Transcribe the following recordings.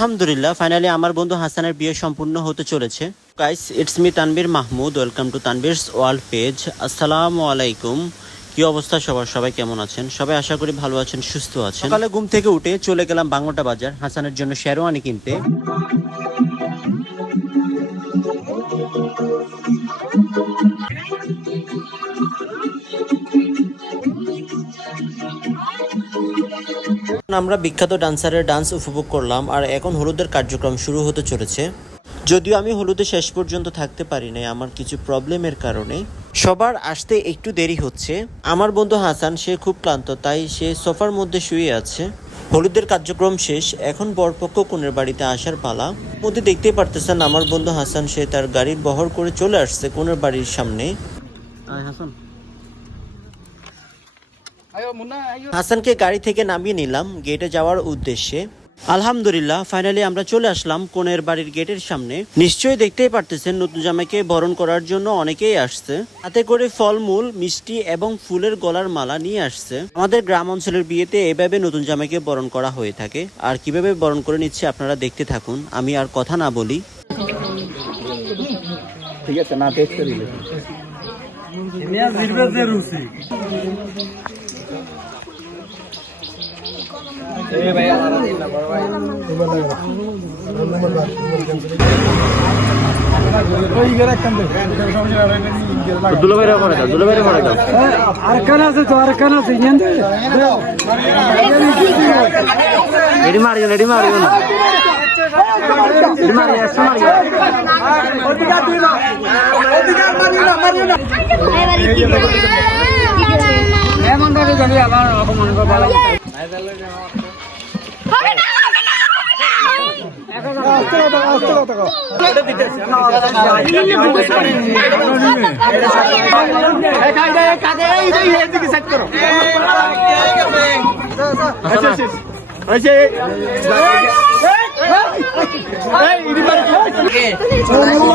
আলহামদুলিল্লাহ ফাইনালি আমার বন্ধু হাসানের বিয়ে সম্পূর্ণ হতে চলেছে। Guys, it's me Tanvir Mahmud, welcome to Tanvir's world page. আসসালামু আলাইকুম। কি অবস্থা সবার? সবাই কেমন আছেন? সবাই আশা করি ভালো আছেন, সুস্থ আছেন। সকালে ঘুম থেকে উঠে চলে গেলাম বাংলোটা বাজার হাসানের জন্য শেরওয়ানি কিনতে। আমরা বিখ্যাত ডান্সারের ডান্স উপভোগ করলাম আর এখন হলুদের কার্যক্রম শুরু হতে চলেছে। যদিও আমি হলুদে শেষ পর্যন্ত থাকতে পারি নাই আমার কিছু প্রবলেমের কারণে। সবার আসতে একটু দেরি হচ্ছে। আমার বন্ধু হাসান সে খুব ক্লান্ত, তাই সে সোফার মধ্যে শুয়ে আছে। হলুদের কার্যক্রম শেষ, এখন বরপক্ষ কনের বাড়িতে আসার পালা। মধ্যে দেখতেই পারতেছেন আমার বন্ধু হাসান সে তার গাড়ির বহর করে চলে আসছে কনের বাড়ির সামনে। হাসানকে গাড়ি থেকে নামিয়ে নিলাম গেটে যাওয়ার উদ্দেশ্যে। আলহামদুলিল্লাহ ফাইনালি আমরা চলে আসলাম কনের বাড়ির গেটের সামনে। নিশ্চয়ই দেখতেই পারতেছেন নতুন জামাইকে বরণ করার জন্য অনেকেই আসছে, হাতে করে ফলমূল, মিষ্টি এবং ফুলের গলার মালা নিয়ে আসছে। আমাদের গ্রাম অঞ্চলের বিয়েতে এভাবে নতুন জামাইকে বরণ করা হয়ে থাকে। আর কিভাবে বরণ করে নিচ্ছে আপনারা দেখতে থাকুন, আমি আর কথা না বলি। ঠিক আছে, না টেস্ট করি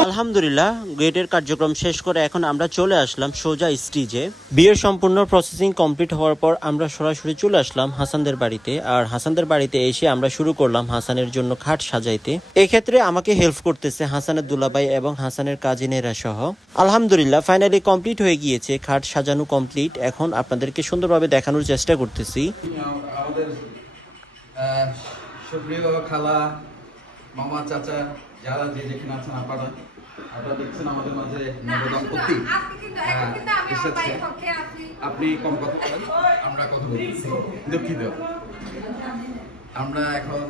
আলহামদুলিল্লাহ গেটের কার্যক্রম শেষ করে এখন আমরা চলে আসলাম সোজা স্টেজে। বিয়ের সম্পূর্ণ প্রসেসিং কমপ্লিট হওয়ার পর আমরা সরাসরি চলে আসলাম হাসানদের বাড়িতে। আর হাসানদের বাড়িতে এসে আমরা শুরু করলাম হাসানের জন্য খাট সাজাইতে। এক্ষেত্রে আমাকে হেল্প করতেছে হাসানের দুলাভাই এবং হাসানের কাজিনেরা সহ। আলহামদুলিল্লাহ ফাইনালি কমপ্লিট হয়ে গিয়েছে, খাট সাজানো কমপ্লিট। এখন আপনাদেরকে সুন্দরভাবে দেখানোর চেষ্টা করতেছি। আমাদের সুপ্রিয় খালা, মামা, চাচা, যারা যে যেখানে আছেন আপনারা দেখছেন আমাদের মাঝে নবদম্পতি এসেছে। আপনি কম কথা বলেন, আমরা কথা বলছি, দুঃখিত। আমরা এখন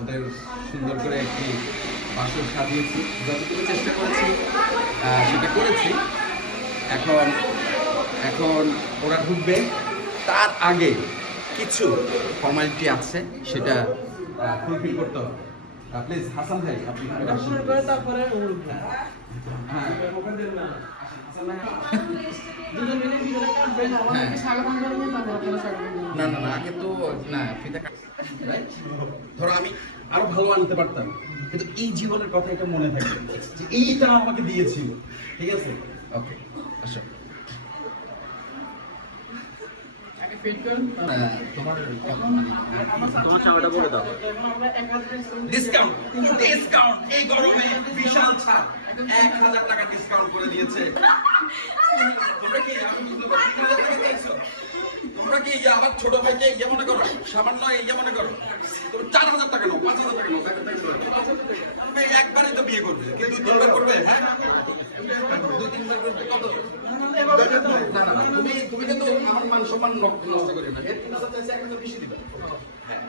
ওদের সুন্দর করে একটি বাসর সাজিয়েছি, যতটুকু চেষ্টা করেছি সেটা করেছি। এখন ওরা ঢুকবে, তার আগে কিছু ফর্মালিটি আছে, সেটা ফুলফিল করতে হবে। প্লিজ হাসান ভাই, আপনি না না না, আগে তো না ফিতা ধরো আমি আরো ভালো আনতে পারতাম, কিন্তু এই জীবনের কথা এটা মনে থাকে যে এইটা আমাকে দিয়েছিল। ঠিক আছে, ওকে আসো। এই গরমে বিশাল ছাড়, 1000 টাকা ডিসকাউন্ট করে দিয়েছে। তোমরা কি আবার ছোট ভাইকে ইয়ে মনে করো, সামান্য ইয়ে মনে করো? 4000 টাকা নাও, 5000 টাকা নাও, একবারে তো বিয়ে করবে, কিন্তু 2-3 বার করবে। হ্যাঁ, 2-3 বার করবে কত? না না, তুমি কিন্তু আমার মান সম্মান নষ্ট করে না। 1000 চাইছে, 1000 বেশি দিবা। হ্যাঁ।